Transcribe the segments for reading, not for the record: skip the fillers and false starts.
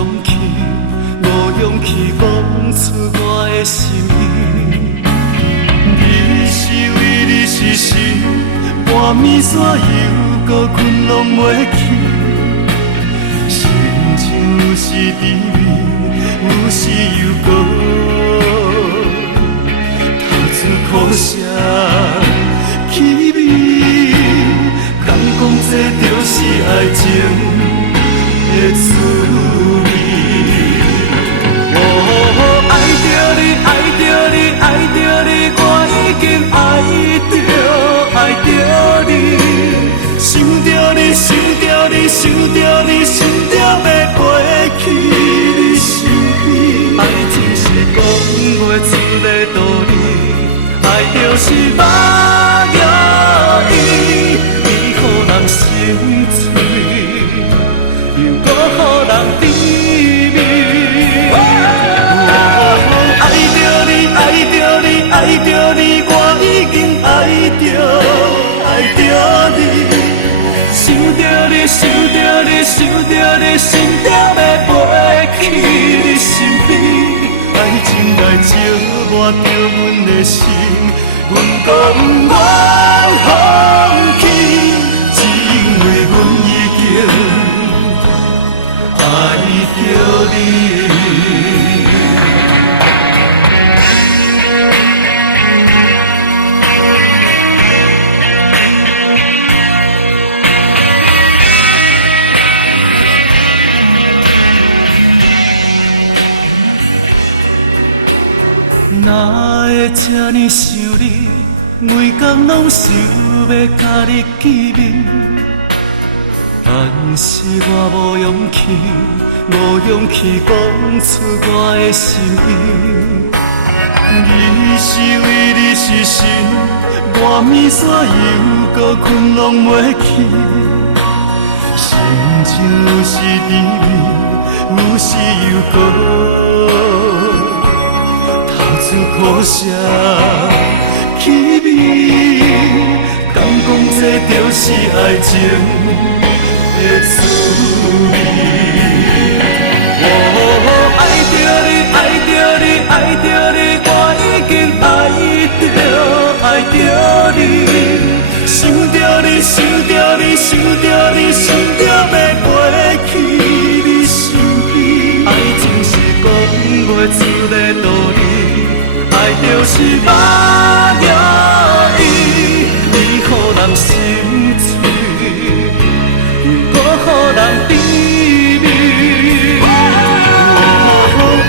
勇气，无勇气讲出我的心意。你是为你是神，半暝山犹搁困拢袂去。心情有时甜蜜，有时又搁透出苦涩气味。敢讲这就是爱情的滋味。哦，爱着你，爱着你，爱着你，我已经爱着你。想着你，想着你，想着你，想着要飞去你身边。爱情是讲袂出的道理，爱就是肉肉伊，伊予人心碎，又搁予人甜蜜。爱着你，爱着你，爱着你，我已经爱着你。想着你，想着你，想着你，心跳要飞去你身边。爱情来烧磨着阮的心，阮讲我放弃，只因为阮已经爱着你。哪会这呢想你，每天拢想要甲你见面，但是我无勇气，无勇气讲出我的心意。你是为你是神，半暝山犹搁困拢袂去。心情有时甜蜜，有时又搁苦涩气味，敢讲这就是爱情的滋味。哦，爱着你，爱着你，爱着你，我已经爱着你。想着你，想着你，想着你，想着要飞去你身边。爱情是讲袂出的道理，爱就是肉肉伊，伊予人心碎，又搁予人甜蜜。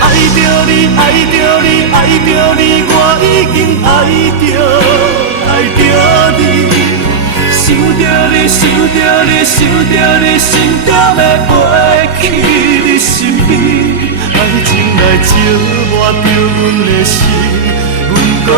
爱着你，爱着你，爱着你，我已经爱着你。想着你，想着你，想着你，心跳要飞去你身边。爱情来烧磨着阮的心，阮讲